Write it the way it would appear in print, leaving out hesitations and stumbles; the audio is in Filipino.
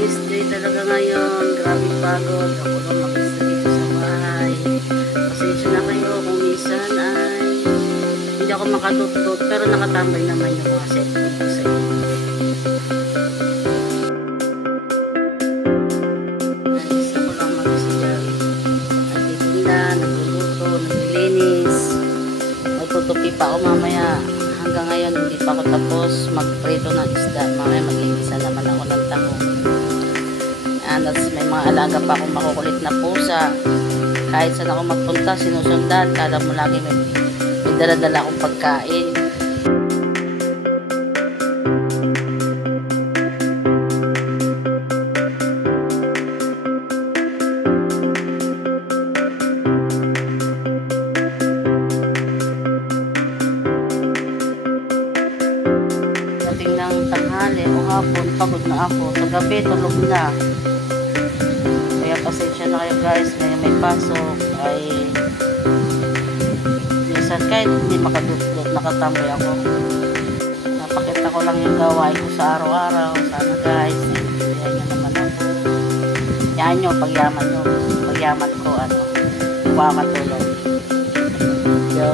rest day talaga ngayon. Grabe pagod. Ako lang mag-rest dito sa bahay. Pasensya na kayo kung minsan ay hindi ako makatutut. Pero nakatambay naman yung mga cellphone ko sa inyo. Nag-isa ko lang mag-isa dyan. Nagtitinda, nagluluto, naglilinis. Magtutupi pa ako mamaya. Hanggang ngayon hindi pa ako tapos magprito ng isda. Mamaya maglilisa naman ako ng tango. Tapos may mga alaga pa akong makukulit na pusa. Kahit saan ako magpunta, sinusundan. Kala mo lagi may dala-dala akong pagkain. Dating ng tanghali o hapon, pagod na ako. Sa gabi, tulog na. Kaya pasensya na kayo guys, may pasok ay minsan kahit hindi makadudot, nakatambay ako. Napakita ko lang yung gawain ko sa araw-araw. Sana guys, yan nyo naman ako. Yan nyo, pagyaman ko, makakatulong. Yo.